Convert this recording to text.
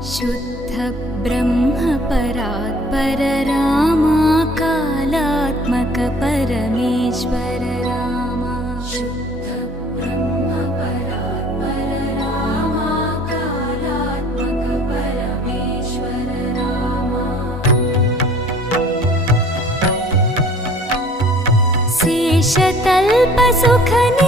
शुद्ध ब्रह्म परात्पर रामा कालात्मक परमेश्वर रामा शुद्ध ब्रह्म परात्पर रामा कालात्मक परमेश्वर रामा शेषतल्प सुख